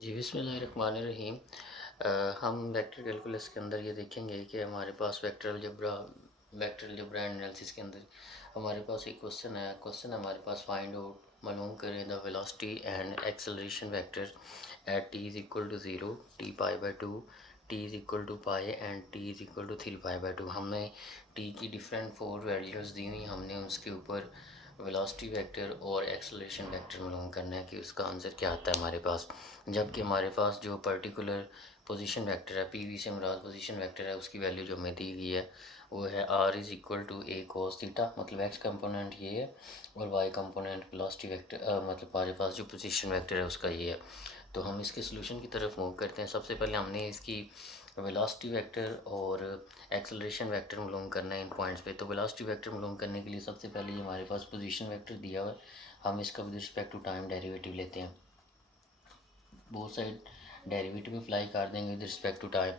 जी, बिस्मिल्लाहिर्रहमानिर्रहीम। हम vector calculus के अंदर ये देखेंगे कि हमारे पास वेक्टर अलजेब्रा एंड एनालिसिस के अंदर हमारे पास एक क्वेश्चन हमारे पास फाइंड आउट मालूम करें the velocity and acceleration vector at t is equal to zero, t pi by two, t is equal to pi and t is equal to three pi by two. हमने t की different four values दी हुई, हमने उसके ऊपर velocity vector और acceleration vector मालूम करना है कि उसका आंसर क्या आता है हमारे पास। जबकि हमारे पास जो पर्टिकुलर पोजीशन वेक्टर है, पी वी से मुराद पोजीशन वेक्टर है, उसकी वैल्यू जो हमें दी गई है वो है R is equal to a cos theta, मतलब एक्स कंपोनेंट ये है और वाई कंपोनेंट वेलोसिटी वेक्टर मतलब हमारे पास जो पोजीशन वेक्टर है उसका ये है। तो हम इसके सोल्यूशन की तरफ मूव करते हैं। सबसे पहले हमने इसकी वेलोसिटी वेक्टर और एक्सेलरेशन वेक्टर मालूम करना है इन पॉइंट्स पे। तो वेलोसिटी वेक्टर मालूम करने के लिए सबसे पहले ये हमारे पास पोजीशन वेक्टर दिया हुआ है, हम इसका with respect to time derivative लेते हैं। बोथ साइड डेरिवेटिव अप्लाई कर देंगे विद रिस्पेक्ट टू टाइम।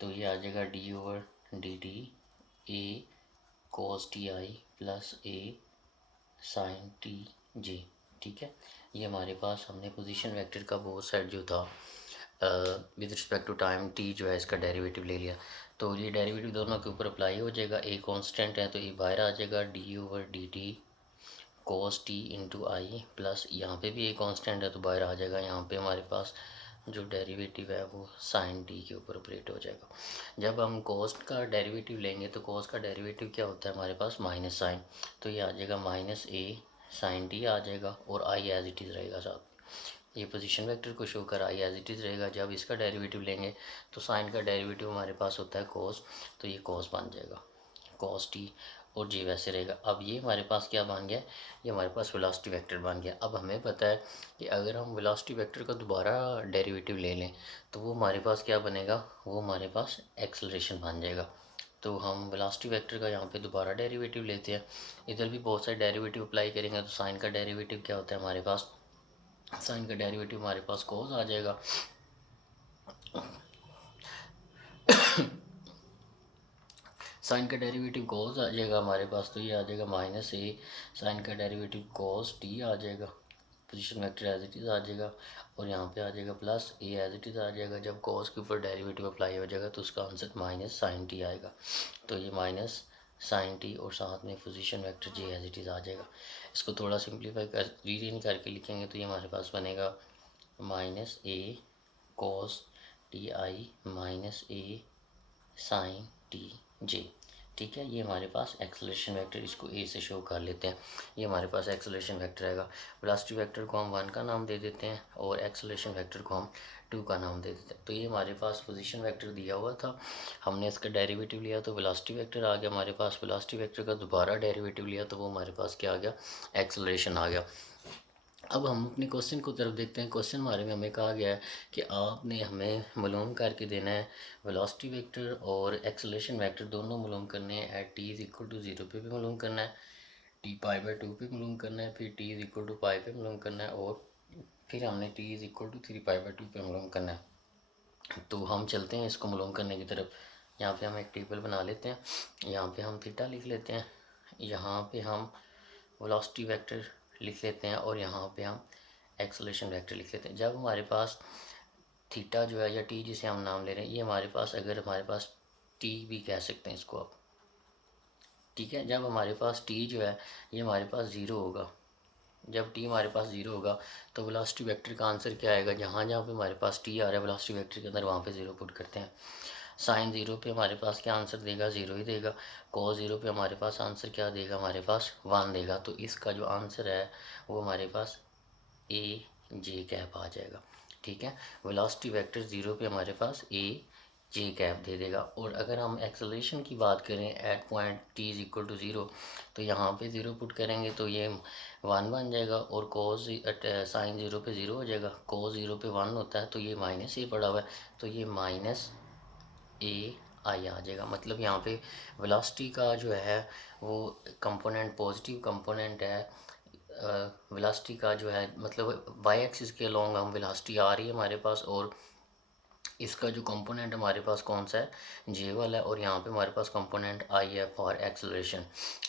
तो ये आ जाएगा D over D T A cos T I plus A sine T J. ठीक है, ये हमारे पास हमने पोजीशन वेक्टर का बोथ साइड जो था with respect to time T जो है इसका डेरिवेटिव ले लिया। तो ये डेरिवेटिव दोनों के ऊपर अप्लाई हो जाएगा। ए कांस्टेंट है तो ये बाहर आ जाएगा D over D T cos t into आई प्लस यहाँ पे भी ए कांस्टेंट है तो बाहर आ जाएगा। यहाँ पे हमारे पास जो डेरिवेटिव है वो साइन टी के ऊपर ऑपरेट हो जाएगा। जब हम कोस्ट का डेरिवेटिव लेंगे तो कोस्ट का डेरिवेटिव क्या होता है हमारे पास माइनस साइन, तो ये आ जाएगा माइनस ए साइन टी आ जाएगा और आई एज इट इज़ रहेगा साथ। ये पोजीशन वेक्टर को शो कर आई एज इट इज़ रहेगा। जब इसका डेरिवेटिव लेंगे तो साइन का डेरिवेटिव हमारे पास होता है कोस, तो ये कोस बन जाएगा कॉस टी और जी वैसे रहेगा। अब ये हमारे पास क्या बन गया, ये हमारे पास वेलोसिटी वेक्टर बन गया। अब हमें पता है कि अगर हम वेलोसिटी वेक्टर का दोबारा डेरिवेटिव ले लें तो वो हमारे पास क्या बनेगा, वो हमारे पास एक्सेलरेशन बन जाएगा। तो हम वेलोसिटी वेक्टर का यहाँ पे दोबारा डेरिवेटिव लेते हैं। इधर भी बहुत सारे डेरिवेटिव अप्लाई करेंगे तो साइन का डेरिवेटिव क्या होता है हमारे पास, साइन का डेरिवेटिव हमारे पास कोस आ जाएगा। साइन का डेरिवेटिव कोस आ जाएगा हमारे पास, तो ये आ जाएगा माइनस ए साइन का डेरिवेटिव कोस टी आ जाएगा, position vector as it is आ जाएगा और यहाँ पे आ जाएगा plus A as it is आ जाएगा। जब कोस के ऊपर डेरिवेटिव अप्लाई हो जाएगा तो उसका आंसर माइनस साइन टी आएगा। तो ये माइनस साइन टी और साथ में position vector J as it is आ जाएगा। इसको थोड़ा सिंप्लीफाई कर रीअरेंज करके लिखेंगे तो ये हमारे पास बनेगा minus A cos T I minus A sine T J. ठीक है, ये हमारे पास एक्सेलरेशन वेक्टर, इसको ए से शो कर लेते हैं। ये हमारे पास एक्सेलरेशन वेक्टर आएगा। वेलोसिटी वेक्टर को हम 1 का नाम दे देते हैं और एक्सेलरेशन वेक्टर को हम 2 का नाम दे देते हैं। तो ये हमारे पास पोजीशन वेक्टर दिया हुआ था, हमने इसका डेरिवेटिव लिया तो वेलोसिटी वेक्टर आ गया हमारे पास। वेलोसिटी वेक्टर का दोबारा डेरिवेटिव लिया तो वो हमारे पास क्या आ गया, एक्सेलरेशन आ गया। अब हम अपने क्वेश्चन को तरफ देखते हैं। क्वेश्चन हमारे में हमें कहा गया है कि आपने हमें मालूम करके देना है वेलोसिटी वेक्टर और एक्सेलरेशन वेक्टर दोनों मालूम करने हैं। At t is equal to zero पे भी मालूम करना है, टी पाई बाई टू पे मालूम करना है, फिर t is equal to pi पे मालूम करना है और फिर हमने t is equal to three pi by two पे मालूम करना है। तो हम चलते हैं इसको मालूम करने की तरफ। यहाँ पे हम एक टेबल बना लेते हैं, यहाँ पे हम थीटा लिख लेते हैं, यहाँ पे हम वेलोसिटी वेक्टर लिख लेते हैं और यहाँ पे हम एक्सेलरेशन वेक्टर लिख लेते हैं। जब हमारे पास थीटा जो है या टी जिसे हम नाम ले रहे हैं, ये हमारे पास अगर हमारे पास टी भी कह सकते हैं इसको आप, ठीक है। जब हमारे पास टी जो है ये हमारे पास ज़ीरो होगा, जब टी हमारे पास ज़ीरो होगा तो वेलोसिटी वेक्टर का आंसर क्या आएगा, जहाँ जहाँ पे हमारे पास टी आ रहा है वेलोसिटी वेक्टर के अंदर वहाँ पे ज़ीरो पुट करते हैं। साइन ज़ीरो पे हमारे पास क्या आंसर देगा, ज़ीरो ही देगा। कॉस ज़ीरो पे हमारे पास आंसर क्या देगा, हमारे पास 1 देगा। तो इसका जो आंसर है वो हमारे पास ए जे कैप आ जाएगा। ठीक है, वेलोसिटी वेक्टर ज़ीरो पे हमारे पास ए जे कैप दे देगा। और अगर हम एक्सेलरेशन की बात करें at point t is equal to zero, तो यहाँ पे ज़ीरो पुट करेंगे तो ये 1 बन जाएगा और कोस साइन ज़ीरो पे ज़ीरो हो जाएगा। कोस ज़ीरो पे 1 होता है तो ये माइनस ए पड़ा हुआ है तो ये माइनस ए आई आ जाएगा। मतलब यहाँ पे वेलोसिटी का जो है वो कंपोनेंट पॉजिटिव कंपोनेंट है। वेलोसिटी का जो है मतलब वाई एक्सिस के अलोंग हम वेलोसिटी आ रही है हमारे पास और इसका जो कंपोनेंट हमारे पास कौन सा है, जे वाला है, और यहाँ पे हमारे पास कंपोनेंट आई है फॉर एक्सेलरेशन,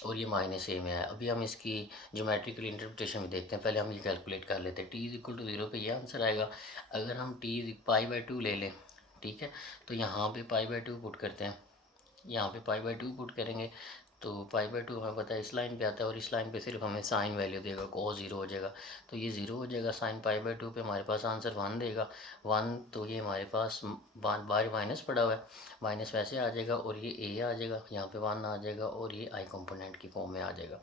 और ये माइनस ए में है। अभी हम इसकी ज्योमेट्रिकल इंटरप्रिटेशन में देखते हैं, पहले हम ये कैलकुलेट कर लेते हैं। टी इज इक्वल टू 0 पे ये आंसर आएगा। अगर हम टी पाई/2 ले लें, ठीक है, तो यहाँ पे पाई/2 पुट करते हैं, यहाँ पे पाई/2 पुट करेंगे तो पाई/2 हमें पता है इस लाइन पे आता है, और इस लाइन पे सिर्फ हमें साइन वैल्यू देगा, cos 0 हो जाएगा, तो ये 0 हो जाएगा। साइन पाई/2 पे हमारे पास आंसर 1 देगा, 1, तो ये हमारे पास बाहर माइनस पड़ा हुआ है, माइनस वैसे आ जाएगा, और ये ए आ जाएगा, यहाँ पे 1 आ जाएगा, और ये आई कंपोनेंट की फॉर्म में आ जाएगा।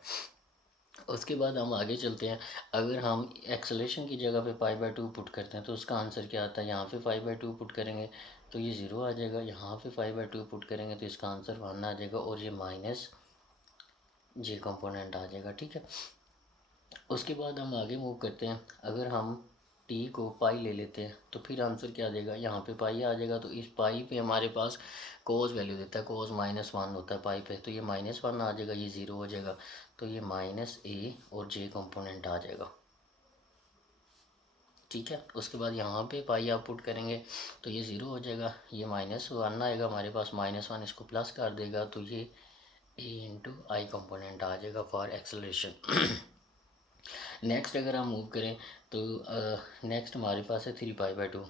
उसके बाद हम आगे चलते हैं। अगर हम एक्सेलेरेशन की जगह पे पाई/2 पुट करते हैं तो उसका आंसर क्या आता है, यहाँ पे पाई/2 पुट करेंगे तो ये 0 आ जाएगा, यहाँ पे पाई/2 पुट करेंगे तो इसका आंसर 1 आ जाएगा, और ये माइनस जे कंपोनेंट आ जाएगा, ठीक है। उसके बाद हम आगे मूव करते हैं। अगर हम टी को पाई ले लेते हैं तो फिर आंसर क्या आ जाएगा, यहाँ पे पाई आ जाएगा, तो इस पाई पे हमारे पास कोस वैल्यू देता है, कोस -1 होता है पाई पे, तो ये -1 आ जाएगा, ये 0 हो जाएगा, तो ये माइनस ए और जे कंपोनेंट आ जाएगा, ठीक है। उसके बाद यहाँ पे पाई आप पुट करेंगे तो ये 0 हो जाएगा, ये -1 आएगा हमारे पास, -1 इसको प्लस कर देगा, तो ये ए इंटू आई कंपोनेंट आ जाएगा फॉर एक्सेलरेशन। नेक्स्ट अगर हम मूव करें तो नेक्स्ट हमारे पास है 3π/2,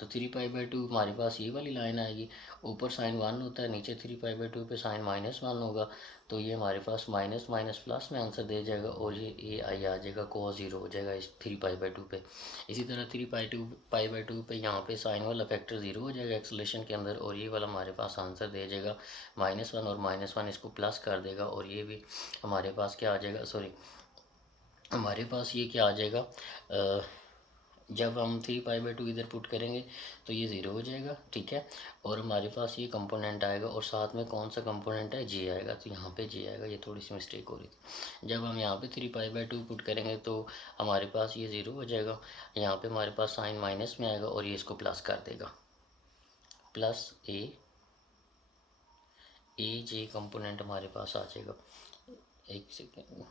तो 3π/2 हमारे पास ये वाली लाइन आएगी, ऊपर साइन 1 होता है, नीचे 3π/2 पे साइन -1 होगा, तो ये हमारे पास माइनस माइनस प्लस में आंसर दे जाएगा, और ये ए आई आ जाएगा, cos 0 हो जाएगा इस 3π/2 पे। इसी तरह 3π/2 पे यहाँ पे साइन वाला फैक्टर 0 हो जाएगा एक्सेलेरेशन के अंदर, और ये वाला हमारे पास आंसर दे जाएगा -1, और -1 इसको प्लस कर देगा, और ये भी हमारे पास क्या आ जाएगा, सॉरी, हमारे पास ये क्या आ जाएगा, जब हम 3π/2 इधर पुट करेंगे तो ये 0 हो जाएगा, ठीक है, और हमारे पास ये कंपोनेंट आएगा, और साथ में कौन सा कंपोनेंट है, जे आएगा, तो यहाँ पे जे आएगा, ये थोड़ी सी मिस्टेक हो रही थी। जब हम यहाँ पे 3π/2 पुट करेंगे तो हमारे पास ये 0 हो जाएगा, यहाँ पे हमारे पास साइन माइनस में आएगा, और ये इसको प्लस कर देगा, प्लस ए जे कंपोनेंट हमारे पास आ जाएगा। एक सेकेंड,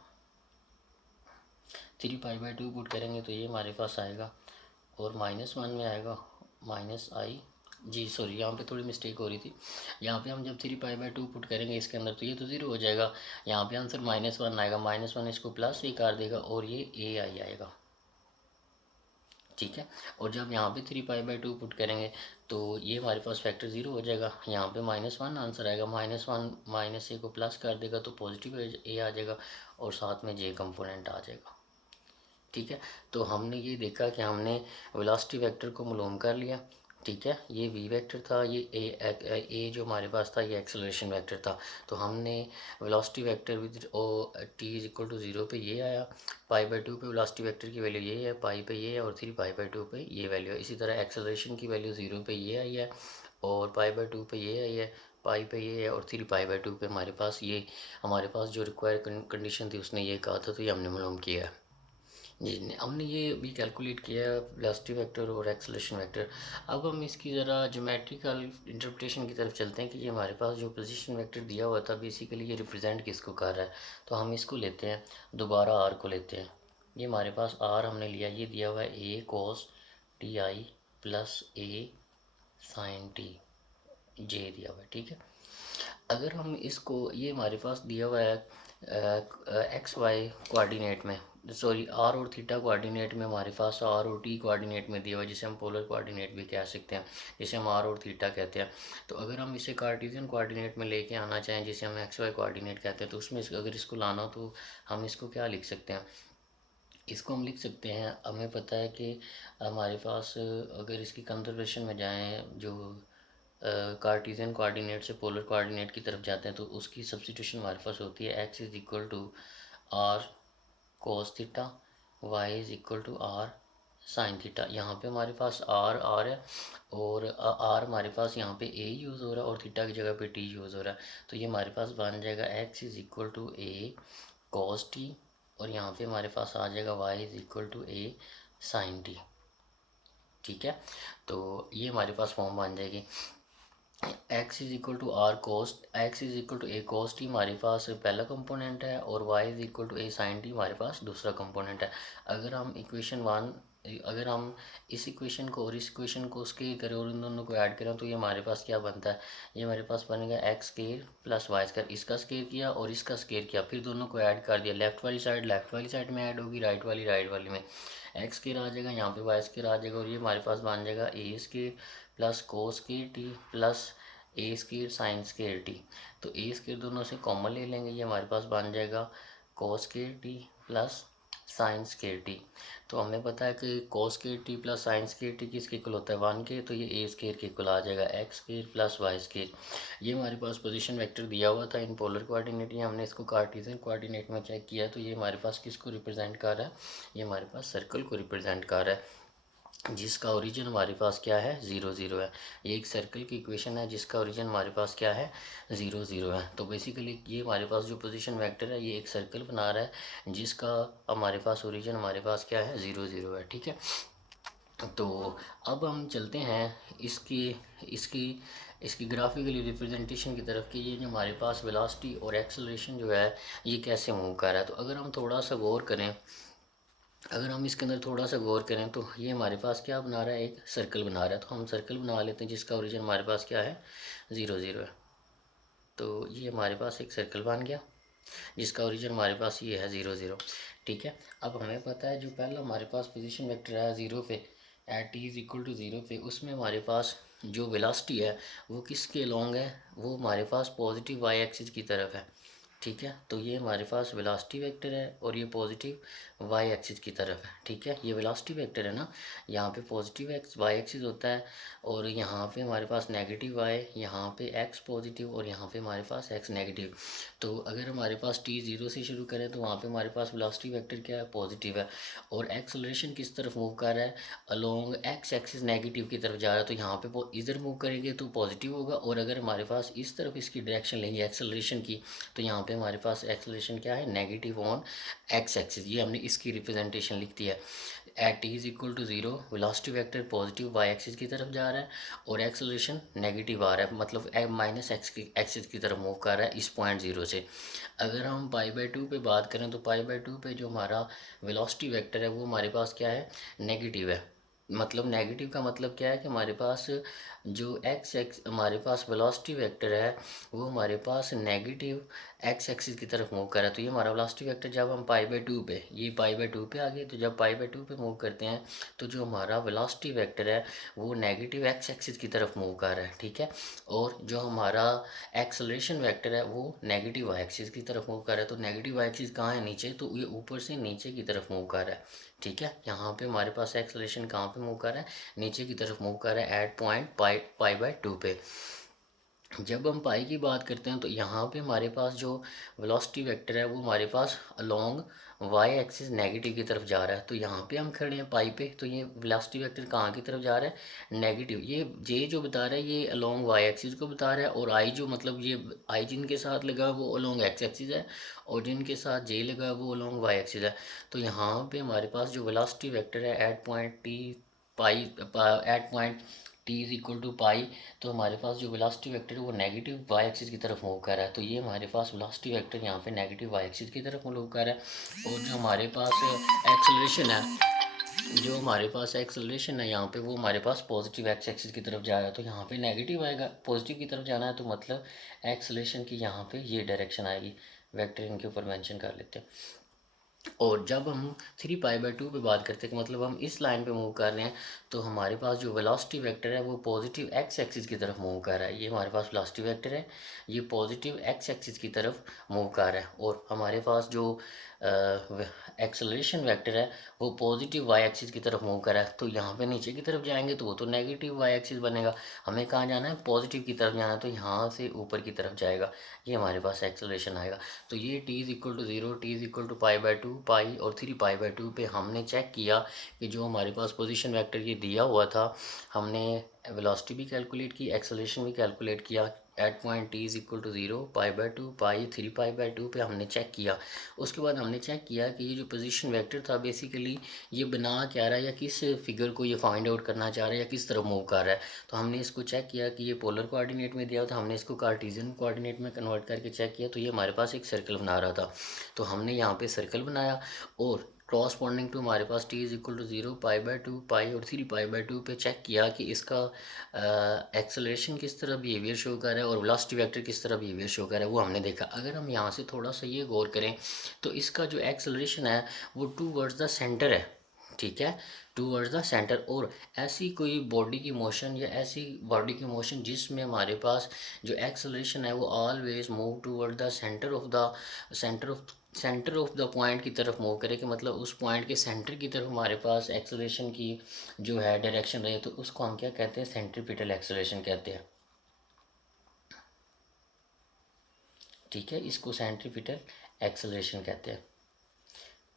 3π/2 पुट करेंगे तो ये हमारे पास आएगा, और -1 में आएगा माइनस आई, जी सॉरी, यहाँ पे थोड़ी मिस्टेक हो रही थी। यहाँ पे हम जब 3π/2 पुट करेंगे इसके अंदर तो ये तो 0 हो जाएगा, यहाँ पे आंसर -1 आएगा, -1 इसको प्लस ए कर देगा, और ये ए आई आएगा, ठीक है। और जब यहाँ पे 3π/2 पुट करेंगे तो ये हमारे पास फैक्टर 0 हो जाएगा, यहाँ पे -1 आंसर आएगा, -1 माइनस ए को प्लस कर देगा तो पॉजिटिव ए आ जाएगा, और साथ में जे कंपोनेंट आ जाएगा, ठीक है। तो हमने ये देखा कि हमने वेलोसिटी वेक्टर को मालूम कर लिया, ठीक है। ये वी वेक्टर था, ये ए जो हमारे पास था ये एक्सेलरेशन वेक्टर था, तो हमने velocity vector with o t is equal to 0 पे ये आया, पाई/2 पे वेलोसिटी वेक्टर की वैल्यू ये है, पाई पे ये है, और 3π/2 पे ये वैल्यू है। इसी तरह एक्सेलरेशन की वैल्यू 0 पे ये आई है, और पाई/2 पे ये आई है, पाई पे ये है, और 3π/2 पे हमारे पास ये, हमारे पास जो रिक्वायर कंडीशन थी उसने ये कहा था, तो ये हमने मालूम किया है जी। हमने ये भी कैलकुलेट किया है वेलोसिटी वेक्टर और एक्सेलरेशन वेक्टर। अब हम इसकी ज़रा ज्योमेट्रिकल इंटरप्रिटेशन की तरफ चलते हैं कि ये हमारे पास जो पोजीशन वेक्टर दिया हुआ था बेसिकली ये रिप्रेजेंट किसको कर रहा है। तो हम इसको लेते हैं, दोबारा आर को लेते हैं। ये हमारे पास आर हमने लिया, ये दिया हुआ है A cos T I plus A sine T J दिया हुआ है, ठीक है। अगर हम इसको, ये हमारे पास दिया हुआ है एक्स वाई कोऑर्डिनेट में, सॉरी आर और थीटा कोऑर्डिनेट में, हमारे पास आर और टी कोऑर्डिनेट में दिया हुआ है, जिसे हम पोलर कोऑर्डिनेट भी कह सकते हैं, जिसे हम आर और थीटा कहते हैं। तो अगर हम इसे कार्टेशियन कोऑर्डिनेट में लेके आना चाहें, जिसे हम एक्स वाई कोऑर्डिनेट कहते हैं, तो उसमें अगर इसको लाना तो हम इसको क्या लिख सकते हैं, इसको हम लिख सकते हैं, हमें पता है कि हमारे पास अगर इसकी कंजर्वेशन में जाएँ, जो कार्टेशियन कोऑर्डिनेट से पोलर कोऑर्डिनेट की तरफ जाते हैं, तो उसकी सब्स्टिट्यूशन हमारे पास होती है x is equal to r cos theta, y is equal to r sine theta. यहाँ पे हमारे पास आर है, और आर हमारे पास यहाँ पे ए यूज़ हो रहा है, और थीटा की जगह पे टी यूज़ हो रहा है, तो ये हमारे पास बन जाएगा x is equal to a cos t, और यहाँ पे हमारे पास आ जाएगा y is equal to a sine t, ठीक है। तो ये हमारे पास फॉर्म बन जाएगी x is equal to r cos, x is equal to a cos t हमारे पास पहला कंपोनेंट है, और y is equal to a sine t हमारे पास दूसरा कंपोनेंट है। अगर हम इक्वेशन 1 अगर हम इस इक्वेशन को और इस इक्वेशन को उसके करें और इन दोनों को ऐड करें तो ये हमारे पास क्या बनता है, ये हमारे पास बनेगा x square plus y square. इसका स्केयर किया और इसका स्केयर किया, फिर दोनों को ऐड कर दिया। लेफ्ट वाली साइड में ऐड होगी, राइट वाली में एक्स स्केयर आ जाएगा, यहाँ पे वाई स्केयर आ जाएगा और ये हमारे पास बन जाएगा A square plus cos square T plus A square sine square T. तो ए स्केयर दोनों से कॉमन ले लेंगे, ये हमारे पास बन जाएगा कोस square T plus sign square T. तो हमें पता है कि कोस square T plus sign square T किसके इक्वल होता है, 1 के, तो ये ए स्केयर के इक्वल आ जाएगा x square plus y square. ये हमारे पास पोजीशन वेक्टर दिया हुआ था इन पोलर कोऑर्डिनेट, ये हमने इसको कार्टेशियन कोऑर्डिनेट में चेक किया तो ये हमारे पास किसको रिप्रेजेंट कर रहा है, ये हमारे पास सर्कल को रिप्रेजेंट कर रहा है जिसका ओरिजिन हमारे पास क्या है, 0 0 है। ये एक सर्कल की इक्वेशन है जिसका ओरिजिन हमारे पास क्या है, 0 0 है। तो बेसिकली ये हमारे पास जो पोजीशन वेक्टर है ये एक सर्कल बना रहा है जिसका हमारे पास ओरिजिन हमारे पास क्या है, 0 0 है। ठीक है, तो अब हम चलते हैं इसकी इसकी इसकी ग्राफिकली रिप्रेजेंटेशन की तरफ कि ये जो हमारे पास वेलोसिटी और एक्सेलरेशन जो है ये कैसे मूव कर रहा है। तो अगर हम थोड़ा सा गौर करें, अगर हम इसके अंदर थोड़ा सा गौर करें तो ये हमारे पास क्या बना रहा है, एक सर्कल बना रहा है। तो हम सर्कल बना लेते हैं जिसका ओरिजिन हमारे पास क्या है, 0 0 है। तो ये हमारे पास एक सर्कल बन गया जिसका ओरिजिन हमारे पास ये है 0 0। ठीक है, अब हमें पता है जो पहला हमारे पास पोजीशन वेक्टर है 0 पे, at t is equal to 0 पे, उसमें हमारे पास जो वेलोसिटी है वो किसके अलोंग है, वो हमारे पास पॉजिटिव वाई एक्सिस की तरफ है। ठीक है, तो ये हमारे पास वेलोसिटी वेक्टर है और ये पॉजिटिव वाई एक्सिस की तरफ है। ठीक है, ये वेलोसिटी वेक्टर है ना, यहाँ पे पॉजिटिव एक्स वाई एक्सिस होता है और यहाँ पे हमारे पास नेगेटिव वाई, यहाँ पे एक्स पॉजिटिव और यहाँ पे हमारे पास एक्स नेगेटिव। तो अगर हमारे पास टी 0 से शुरू करें तो वहाँ पे हमारे पास वेलोसिटी वेक्टर क्या है, पॉजिटिव है और एक्सेलरेशन किस तरफ मूव कर रहा है, अलोंग एक्स एक्सिस नेगेटिव की तरफ जा रहा है। तो यहाँ पे इधर मूव करेंगे तो पॉजिटिव होगा और अगर हमारे पास इस तरफ इसकी डायरेक्शन लेंगे एक्सेलरेशन की तो यहाँ पे हमारे पास एक्सेलरेशन क्या है, नेगेटिव ऑन एक्स एक्सिस। ये हमने इसकी रिप्रेजेंटेशन लिख दी है। At t is equal to 0 velocity vector positive y axis की तरफ जा रहा है और एक्सेलरेशन नेगेटिव आ रहा है, मतलब माइनस एक्स की एक्सिस की तरफ मूव कर रहा है इस पॉइंट 0 से। अगर हम पाई/2 पे बात करें तो पाई/2 पे जो हमारा वेलोसिटी वेक्टर है वो हमारे पास क्या है, नेगेटिव है। मतलब नेगेटिव का मतलब क्या है कि हमारे पास जो एक्स एक्स हमारे पास वेलोसिटी वेक्टर है वो हमारे पास नेगेटिव एक्स एक्सिस की तरफ मूव कर रहा है। तो ये हमारा वेलोसिटी वेक्टर जब हम पाई/2 पे, ये पाई/2 पे आ गए, तो जब पाई/2 पे मूव करते हैं तो जो हमारा वेलोसिटी वेक्टर है वो नेगेटिव एक्स एक्सिस की तरफ मूव कर रहा है। ठीक है, और जो हमारा एक्सेलरेशन वेक्टर है वो नेगेटिव वाई एक्सिस की तरफ मूव कर रहा है। तो नेगेटिव वाई एक्सिस कहाँ है, नीचे, तो ये ऊपर से नीचे की तरफ मूव कर रहा है। ठीक है, यहाँ पे हमारे पास एक्सेलरेशन कहाँ पे मूव कर रहा है, नीचे की तरफ मूव कर रहा है एट पॉइंट पाई/2 पे। जब हम पाई की बात करते हैं तो यहाँ पे हमारे पास जो वेलोसिटी वेक्टर है वो हमारे पास अलोंग वाई एक्सिस नेगेटिव की तरफ जा रहा है। तो यहाँ पे हम खड़े हैं पाई पे, तो ये वेलोसिटी वेक्टर कहाँ की तरफ जा रहा है, नेगेटिव। ये जे जो बता रहा है ये अलोंग वाई एक्सिस को बता रहा है और आई जो मतलब ये आई जिनके साथ लगा वो अलोंग एक्स एक्सिस है और जिनके साथ जे लगा वो अलोंग वाई एक्सिस है। तो यहाँ पे हमारे पास जो वेलोसिटी वेक्टर है at point T pi at point T is equal to pi, तो हमारे पास जो वेलोसिटी वेक्टर है वो नेगेटिव वाई एक्सिस की तरफ मूव कर रहा है। तो ये हमारे पास वेलोसिटी वेक्टर यहाँ पे नेगेटिव वाई एक्सिस की तरफ मूव कर रहा है और जो हमारे पास एक्सेलरेशन है, जो हमारे पास एक्सेलरेशन है यहाँ पे वो हमारे पास पॉजिटिव एक्स एक्सिस की तरफ जा रहा है। तो यहाँ पे नेगेटिव आएगा, पॉजिटिव की तरफ जाना है तो मतलब एक्सेलरेशन की यहाँ पे ये डायरेक्शन आएगी। वेक्टर इनके ऊपर मेंशन कर लेते हैं। और जब हम 3 पाई/2 पे बात करते हैं कि मतलब हम इस लाइन पे मूव कर रहे हैं तो हमारे पास जो वेलोसिटी वेक्टर है वो पॉजिटिव एक्स एक्सिस की तरफ मूव कर रहा है। ये हमारे पास वेलोसिटी वेक्टर है, ये पॉजिटिव एक्स एक्सिस की तरफ मूव कर रहा है और हमारे पास जो एक्सेलरेशन वेक्टर है वो पॉजिटिव वाई एक्सिस की तरफ मूव कर रहा है। तो यहाँ पे नीचे की तरफ जाएंगे तो वो तो नेगेटिव वाई एक्सिस बनेगा, हमें कहाँ जाना है, पॉजिटिव की तरफ जाना है, तो यहाँ से ऊपर की तरफ जाएगा, ये हमारे पास एक्सेलरेशन आएगा। तो ये T is equal to 0, T is equal to pi, pi और 3 पाई/2 पे हमने चेक किया कि जो हमारे पास पोजीशन वेक्टर ये दिया हुआ था, हमने वेलोसिटी भी कैलकुलेट की, एक्सेलरेशन भी कैलकुलेट किया at point t is equal to 0, पाई/2, पाई 3 पाई/2 पे हमने चेक किया। उसके बाद हमने चेक किया कि ये जो पोजीशन वेक्टर था बेसिकली ये बना क्या रहा है या किस फिगर को ये फाइंड आउट करना चाह रहा है या किस तरफ मूव कर रहा है। तो हमने इसको चेक किया कि ये पोलर कोऑर्डिनेट में दिया था, हमने इसको कार्टेशियन कोऑर्डिनेट में कन्वर्ट करके चेक किया तो ये हमारे पास एक सर्कल बना रहा था। तो हमने यहाँ पे सर्कल बनाया और कॉरस्पॉन्डिंग टू हमारे पास t इज़ इक्वल टू 0, π/2, पाई और 3π/2 पे चेक किया कि इसका एक्सेलरेशन किस तरह बिहेवियर शो कर रहा है और वेलोसिटी वेक्टर किस तरह बिहेवियर शो कर रहा है, वो हमने देखा। अगर हम यहाँ से थोड़ा सा ये गौर करें तो इसका जो एक्सेलरेशन है वो टूवर्ड्स द सेंटर है, ठीक है, टूवर्ड्स द सेंटर। और ऐसी कोई बॉडी की मोशन या ऐसी बॉडी की मोशन जिसमें हमारे पास जो एक्सेलरेशन है वो always move toward the centre of the point की तरफ मूव करे, कि मतलब उस पॉइंट के सेंटर की तरफ हमारे पास एक्सेलरेशन की जो है डायरेक्शन रहे, तो उसको हम क्या कहते हैं, सेंट्रीपिटल एक्सेलरेशन कहते हैं, ठीक है, इसको सेंट्रीपिटल एक्सेलरेशन कहते हैं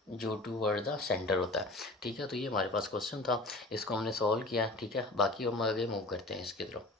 जो टूवर्ड द सेंटर होता है, ठीक है। तो ये हमारे पास क्वेश्चन था, इसको हमने सॉल्व किया, ठीक है। बाकी हम आगे मूव करते हैं इसकी तरफ।